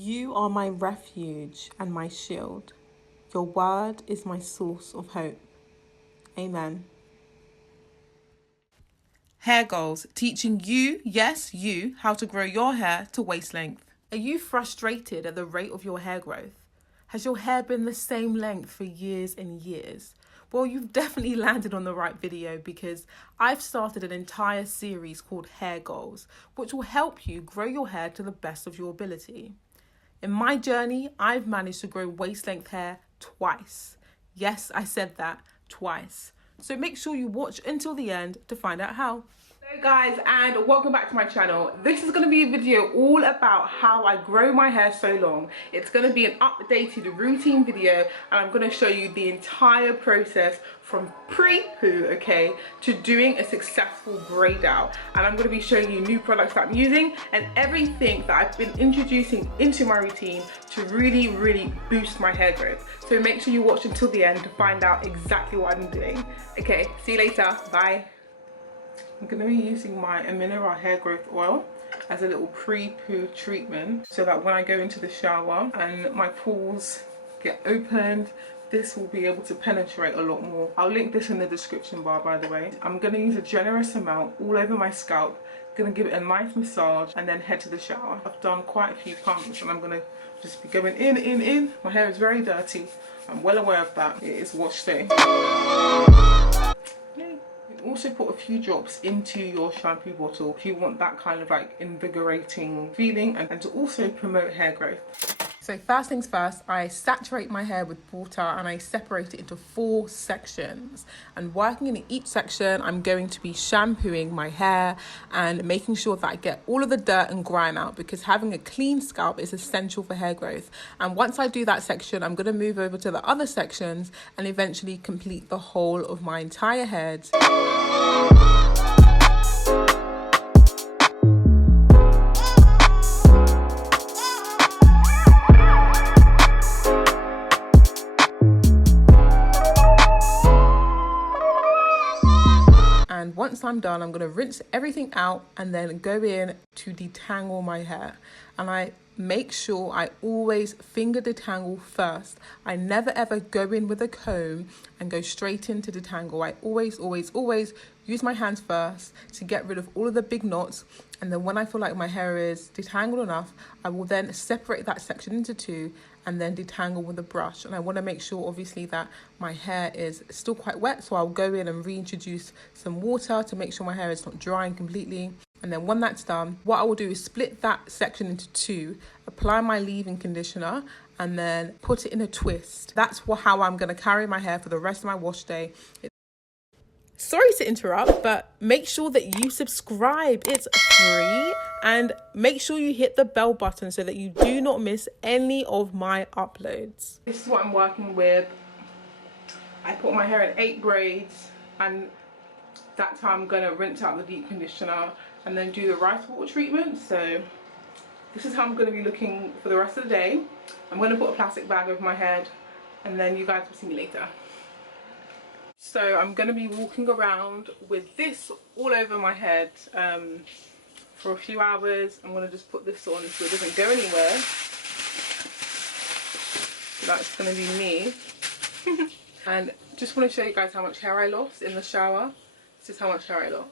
You are my refuge and my shield. Your word is my source of hope. Amen. Hair goals, teaching you, yes, you, how to grow your hair to waist length. Are you frustrated at the rate of your hair growth? Has your hair been the same length for years and years? Well, you've definitely landed on the right video because I've started an entire series called Hair Goals, which will help you grow your hair to the best of your ability. In my journey, I've managed to grow waist length hair twice. Yes, I said that, twice. So make sure you watch until the end to find out how. Hello guys, and welcome back to my channel. This is going to be a video all about how I grow my hair so long. It's going to be an updated routine video, and I'm going to show you the entire process from pre-poo, okay, to doing a successful braid out. And I'm going to be showing you new products that I'm using and everything that I've been introducing into my routine to really boost my hair growth. So make sure you watch until the end to find out exactly what I'm doing. Okay, see you later. Bye. I'm going to be using my mineral hair growth oil as a little pre-poo treatment so that when I go into the shower and my pores get opened, this will be able to penetrate a lot more. I'll link this in the description bar, by the way. I'm going to use a generous amount all over my scalp. Going to give it a nice massage and then head to the shower. I've done quite a few pumps and I'm going to just be going in. My hair is very dirty. I'm well aware of that. It is wash day. Also put a few drops into your shampoo bottle if you want that kind of like invigorating feeling and to also promote hair growth. So first things first, I saturate my hair with water and I separate it into 4 sections. And working in each section, I'm going to be shampooing my hair and making sure that I get all of the dirt and grime out, because having a clean scalp is essential for hair growth. And once I do that section, I'm going to move over to the other sections and eventually complete the whole of my entire head. And once I'm done, I'm going to rinse everything out and then go in to detangle my hair. And I make sure I always finger detangle first. I never ever go in with a comb and go straight into detangle. I always use my hands first to get rid of all of the big knots. And then when I feel like my hair is detangled enough, I will then separate that section into 2 and then detangle with a brush. And I want to make sure obviously that my hair is still quite wet, so I'll go in and reintroduce some water to make sure my hair is not drying completely. And then when that's done, what I will do is split that section into 2, apply my leave-in conditioner, and then put it in a twist. That's how I'm going to carry my hair for the rest of my wash day. Sorry to interrupt, but make sure that you subscribe. It's free. And make sure you hit the bell button so that you do not miss any of my uploads. This is what I'm working with. I put my hair in 8 braids, and that's how I'm going to rinse out the deep conditioner and then do the rice water treatment. So this is how I'm going to be looking for the rest of the day. I'm going to put a plastic bag over my head and then you guys will see me later. So I'm going to be walking around with this all over my head for a few hours. I'm going to just put this on so it doesn't go anywhere. So that's going to be me. And just want to show you guys how much hair I lost in the shower. This is how much hair I lost.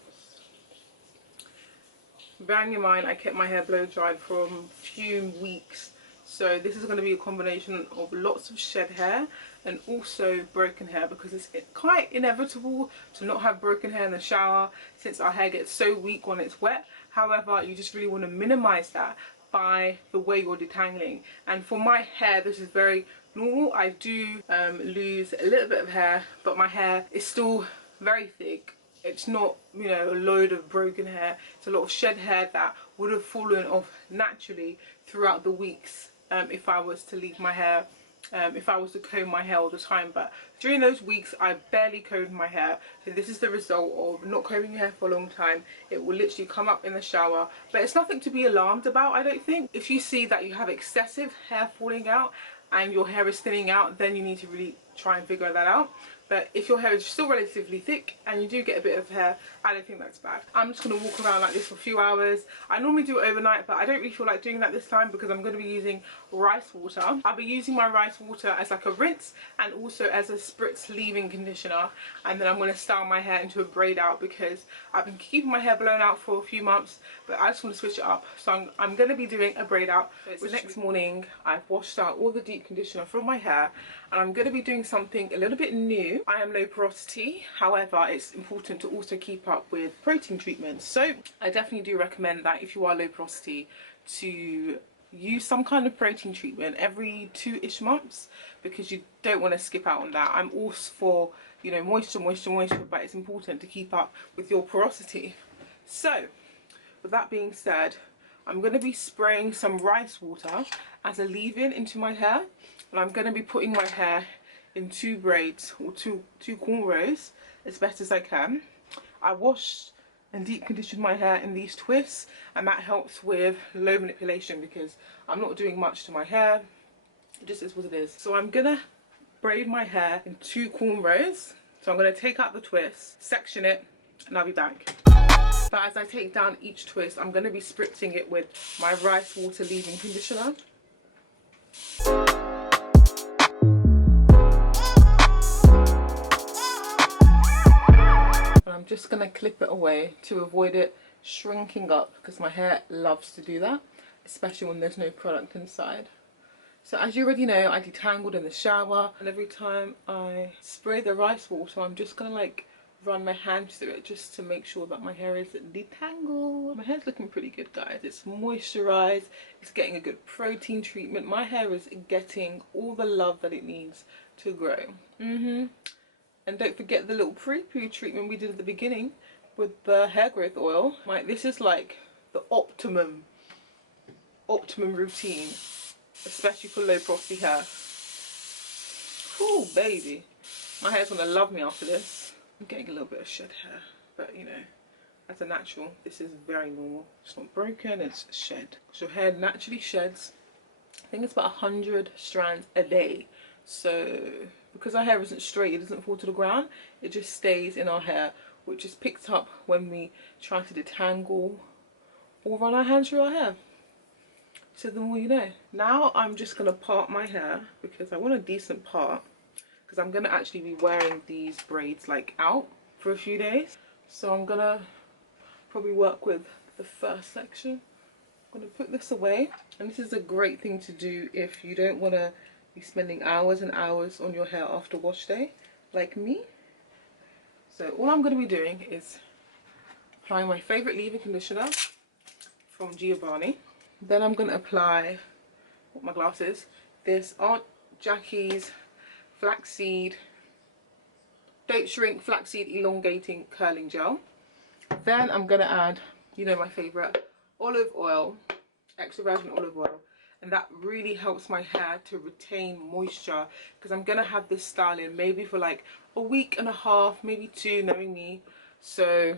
Bearing in mind I kept my hair blow dried for a few weeks. So this is going to be a combination of lots of shed hair and also broken hair, because it's quite inevitable to not have broken hair in the shower since our hair gets so weak when it's wet. However, you just really want to minimize that by the way you're detangling. And for my hair, this is very normal. I do lose a little bit of hair, but my hair is still very thick. It's not, you know, a load of broken hair. It's a lot of shed hair that would have fallen off naturally throughout the weeks if I was to leave my hair, if I was to comb my hair all the time. But during those weeks, I barely combed my hair. So this is the result of not combing your hair for a long time. It will literally come up in the shower. But it's nothing to be alarmed about, I don't think. If you see that you have excessive hair falling out and your hair is thinning out, then you need to really try and figure that out. But if your hair is still relatively thick and you do get a bit of hair, I don't think that's bad. I'm just going to walk around like this for a few hours. I normally do it overnight, but I don't really feel like doing that this time because I'm going to be using rice water. I'll be using my rice water as like a rinse and also as a spritz leave-in conditioner. And then I'm going to style my hair into a braid out because I've been keeping my hair blown out for a few months, but I just want to switch it up. So I'm going to be doing a braid out. So it's the next morning. I've washed out all the deep conditioner from my hair and I'm going to be doing something a little bit new. I am low porosity, however it's important to also keep up with protein treatments. So I definitely do recommend that if you are low porosity to use some kind of protein treatment every 2-ish months because you don't want to skip out on that. I'm all for, you know, moisture, but it's important to keep up with your porosity. So with that being said, I'm going to be spraying some rice water as a leave-in into my hair, and I'm going to be putting my hair in 2 braids or two cornrows as best as I can. I washed and deep conditioned my hair in these twists, and that helps with low manipulation because I'm not doing much to my hair. It just is what it is. So I'm gonna braid my hair in 2 cornrows. So I'm gonna take out the twist, section it, and I'll be back. But as I take down each twist, I'm gonna be spritzing it with my rice water leave-in conditioner. I'm just going to clip it away to avoid it shrinking up because my hair loves to do that, especially when there's no product inside. So as you already know, I detangled in the shower, and every time I spray the rice water, I'm just going to like run my hands through it just to make sure that my hair is detangled. My hair's looking pretty good, guys. It's moisturized, it's getting a good protein treatment. My hair is getting all the love that it needs to grow. And don't forget the little pre-poo treatment we did at the beginning with the hair growth oil. Like, this is like the optimum routine, especially for low porosity hair. Oh baby, my hair's gonna love me after this. I'm getting a little bit of shed hair, but you know, as a natural, this is very normal. It's not broken, it's shed. So your hair naturally sheds, I think it's about 100 strands a day. So because our hair isn't straight, it doesn't fall to the ground, it just stays in our hair, which is picked up when we try to detangle or run our hands through our hair. So the more you know. Now I'm just going to part my hair because I want a decent part, because I'm going to actually be wearing these braids like out for a few days. So I'm going to probably work with the first section. I'm going to put this away, and this is a great thing to do if you don't want to be spending hours and hours on your hair after wash day like me. So all I'm going to be doing is applying my favourite leave-in conditioner from Giovanni. Then I'm going to apply, what my glass is, this Aunt Jackie's flaxseed, don't shrink flaxseed elongating curling gel. Then I'm going to add, you know, my favourite olive oil, extra virgin olive oil. And that really helps my hair to retain moisture because I'm going to have this styling maybe for like a week and a half, maybe 2, knowing me. So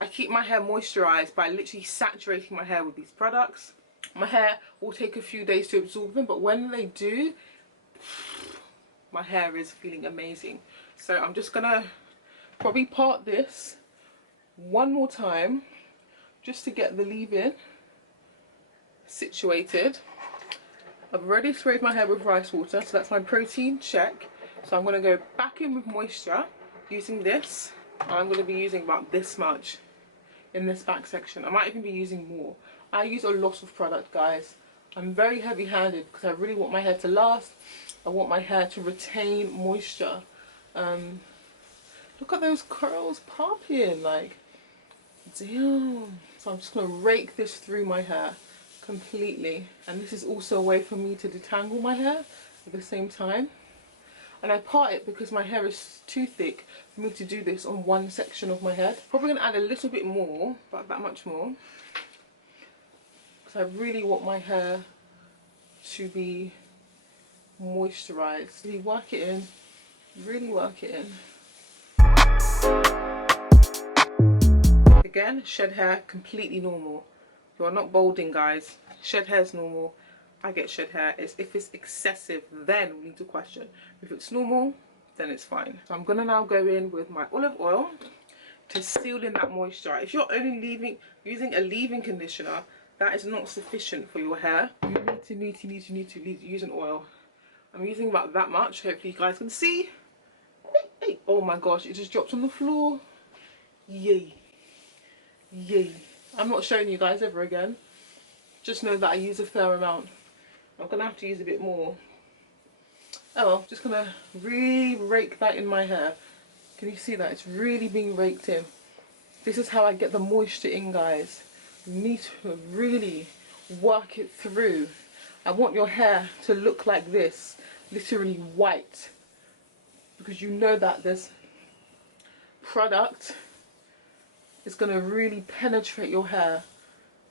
I keep my hair moisturized by literally saturating my hair with these products. My hair will take a few days to absorb them, but when they do, my hair is feeling amazing. So I'm just going to probably part this one more time just to get the leave-in situated. I've already sprayed my hair with rice water, so that's my protein check. So I'm going to go back in with moisture using this. I'm going to be using about this much in this back section. I might even be using more. I use a lot of product, guys. I'm very heavy handed because I really want my hair to last. I want my hair to retain moisture. Look at those curls popping, like, damn. So I'm just going to rake this through my hair completely, and this is also a way for me to detangle my hair at the same time. And I part it because my hair is too thick for me to do this on one section of my head. Probably going to add a little bit more, about that much more, because I really want my hair to be moisturized. You work it in, really work it in. Again, shed hair, completely normal. You are not balding, guys. Shed hair is normal. I get shed hair. If it's excessive, then we need to question. If it's normal, then it's fine. So I'm gonna now go in with my olive oil to seal in that moisture. If you're only using a leave-in conditioner, that is not sufficient for your hair. You need to use an oil. I'm using about that much. Hopefully you guys can see. Hey, oh my gosh, it just dropped on the floor. Yay. Yay. I'm not showing you guys ever again. Just know that I use a fair amount. I'm gonna have to use a bit more. Oh well, just gonna really rake that in my hair. Can you see that? It's really being raked in. This is how I get the moisture in, guys. You need to really work it through. I want your hair to look like this, literally white, because you know that this product is going to really penetrate your hair.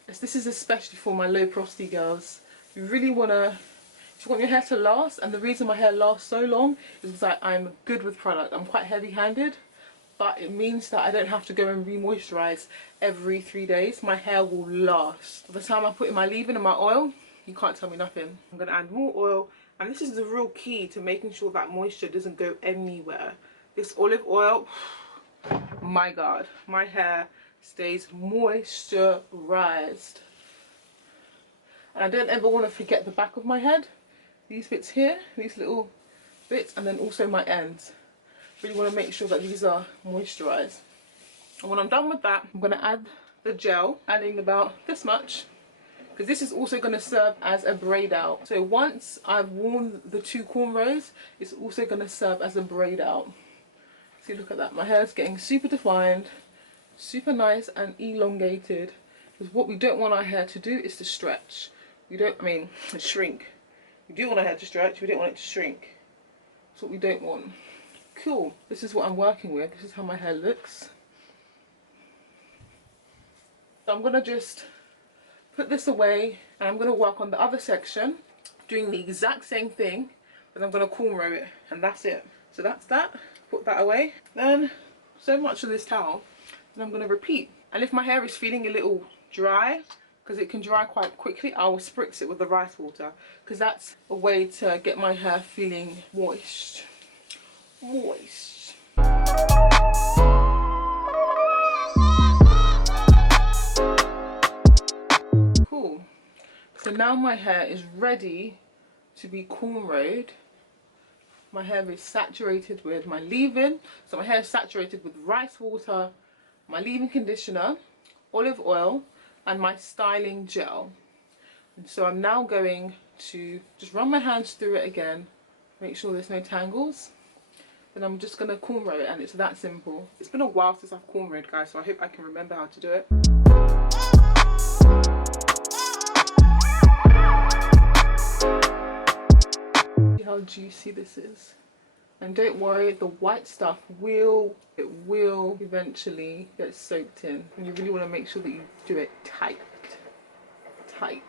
This is especially for my low porosity girls. You really want to, if you want your hair to last, and the reason my hair lasts so long is because I'm good with product. I'm quite heavy handed, but it means that I don't have to go and re-moisturize every 3 days. My hair will last. By the time I put in my leave-in and my oil, you can't tell me nothing. I'm going to add more oil, and this is the real key to making sure that moisture doesn't go anywhere. This olive oil, my God, my hair stays moisturized. And I don't ever want to forget the back of my head. These bits here, these little bits, and then also my ends. Really want to make sure that these are moisturized. And when I'm done with that, I'm going to add the gel, adding about this much, because this is also going to serve as a braid out. So once I've worn the 2 cornrows, it's also going to serve as a braid out. See, look at that. My hair's getting super defined, super nice and elongated. Because what we don't want our hair to do is to stretch. Shrink. We do want our hair to stretch, we don't want it to shrink. That's what we don't want. Cool. This is what I'm working with. This is how my hair looks. So I'm going to just put this away, and I'm going to work on the other section, doing the exact same thing, but I'm going to cornrow it, and that's it. So that's that. Put that away. Then, so much of this towel, and I'm going to repeat. And if my hair is feeling a little dry, because it can dry quite quickly, I will spritz it with the rice water, because that's a way to get my hair feeling moist. Moist. Cool. So now my hair is ready to be cornrowed. My hair is saturated with my leave-in. So my hair is saturated with rice water, my leave-in conditioner, olive oil, and my styling gel. And so I'm now going to just run my hands through it again, make sure there's no tangles. Then I'm just going to cornrow it, and it's that simple. It's been a while since I've cornrowed, guys, so I hope I can remember how to do it. See how juicy this is? And don't worry, the white stuff will eventually get soaked in. And you really want to make sure that you do it tight. Tight.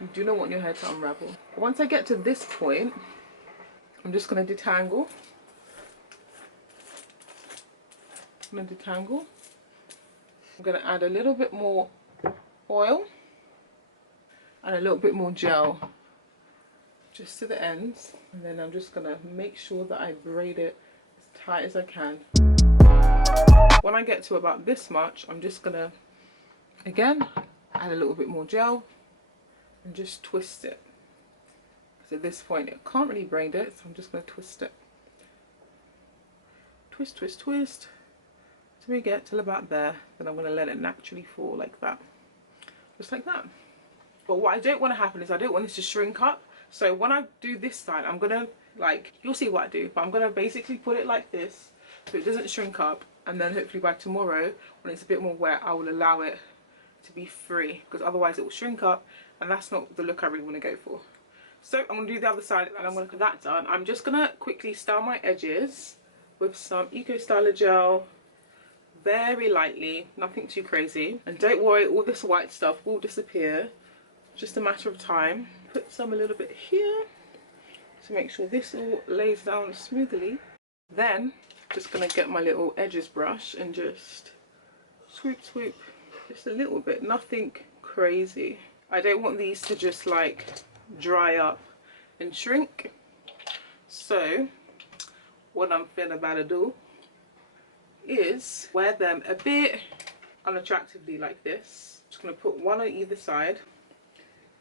You do not want your hair to unravel. Once I get to this point, I'm just going to detangle. I'm going to detangle. I'm going to add a little bit more oil and a little bit more gel just to the ends, and then I'm just going to make sure that I braid it as tight as I can. When I get to about this much, I'm just going to again add a little bit more gel and just twist it. So at this point I can't really braid it, so I'm just going to twist it. Twist, twist, twist till we get till about there. Then I'm going to let it naturally fall like that, just like that. But what I don't want to happen is I don't want this to shrink up. So when I do this side, I'm going to, like, you'll see what I do, but I'm going to basically put it like this so it doesn't shrink up, and then hopefully by tomorrow when it's a bit more wet I will allow it to be free, because otherwise it will shrink up and that's not the look I really want to go for. So I'm going to do the other side, and I'm going to get that done. I'm just going to quickly style my edges with some Eco Styler gel, very lightly, nothing too crazy. And don't worry, all this white stuff will disappear, just a matter of time. Put some a little bit here to make sure this all lays down smoothly. Then just going to get my little edges brush and just swoop swoop just a little bit, nothing crazy. I don't want these to just like dry up and shrink. So what I'm feeling about to do is wear them a bit unattractively like this. Just gonna put one on either side.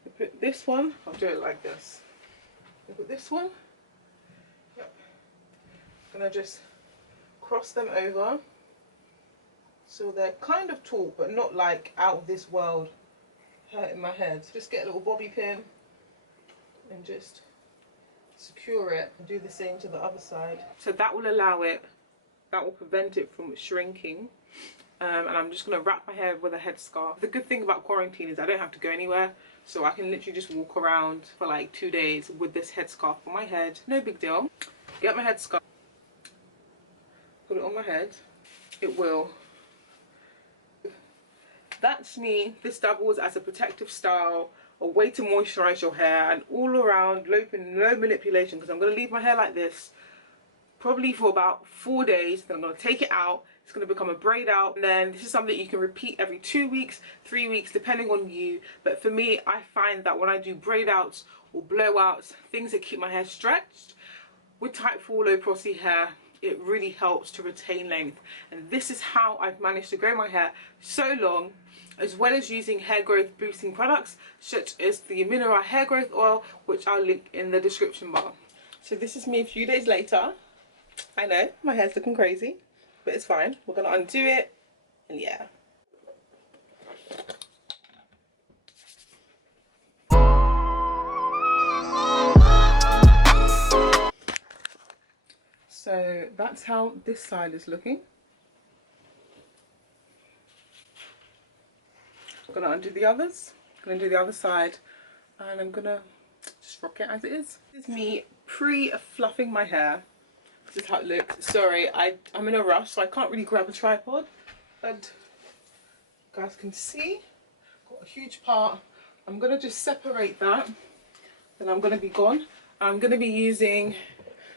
I put this one, I'll do it like this. I put this one, yep. Gonna just cross them over so they're kind of tall but not like out of this world, hurting my head. Just get a little bobby pin and just secure it, and do the same to the other side. So that will allow it, that will prevent it from shrinking. And I'm just gonna wrap my hair with a headscarf. The good thing about quarantine is I don't have to go anywhere, so I can literally just walk around for like 2 days with this headscarf on my head. No big deal. Get my headscarf, put it on my head. It will. That's me. This doubles as a protective style, a way to moisturize your hair, and all around low manipulation, because I'm going to leave my hair like this probably for about 4 days. Then I'm going to take it out. It's going to become a braid out, and then this is something you can repeat every 2 weeks, 3 weeks, depending on you. But for me, I find that when I do braid outs or blowouts, things that keep my hair stretched, with type 4 low porosity hair, it really helps to retain length. And this is how I've managed to grow my hair so long, as well as using hair growth boosting products such as the mineral hair growth oil, which I'll link in the description bar. So this is me a few days later. I know my hair's looking crazy, but it's fine. We're gonna undo it, and yeah. So that's how this side is looking. I'm gonna undo the others. I'm gonna do the other side, and I'm gonna just rock it as it is. This is me pre-fluffing my hair. This is how it looks. Sorry, I'm in a rush, so I can't really grab a tripod. But you guys can see, got a huge part. I'm gonna just separate that. Then I'm gonna be gone. I'm gonna be using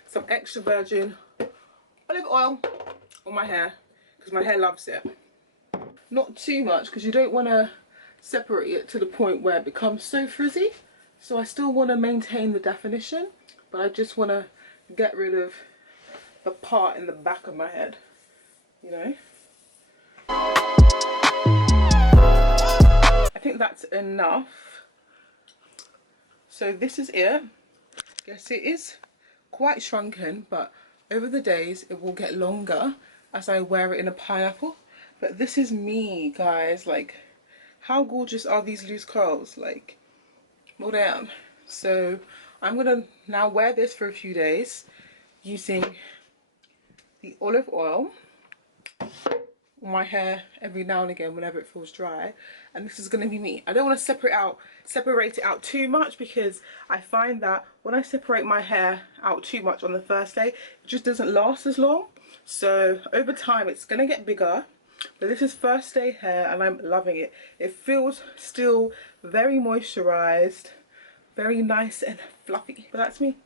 some extra virgin olive oil on my hair because my hair loves it. Not too much, because you don't want to separate it to the point where it becomes so frizzy. So I still want to maintain the definition, but I just want to get rid of the part in the back of my head, you know. I think that's enough. So this is it. Yes, it is quite shrunken, but over the days it will get longer as I wear it in a pineapple. But this is me, guys. Like, how gorgeous are these loose curls? Like, well damn. So I'm gonna now wear this for a few days using the olive oil on my hair every now and again whenever it feels dry. And this is gonna be me. I don't want to separate it out too much, because I find that when I separate my hair out too much on the first day, it just doesn't last as long. So over time it's gonna get bigger. But this is first day hair, and I'm loving it. It feels still very moisturized, very nice and fluffy. But that's me.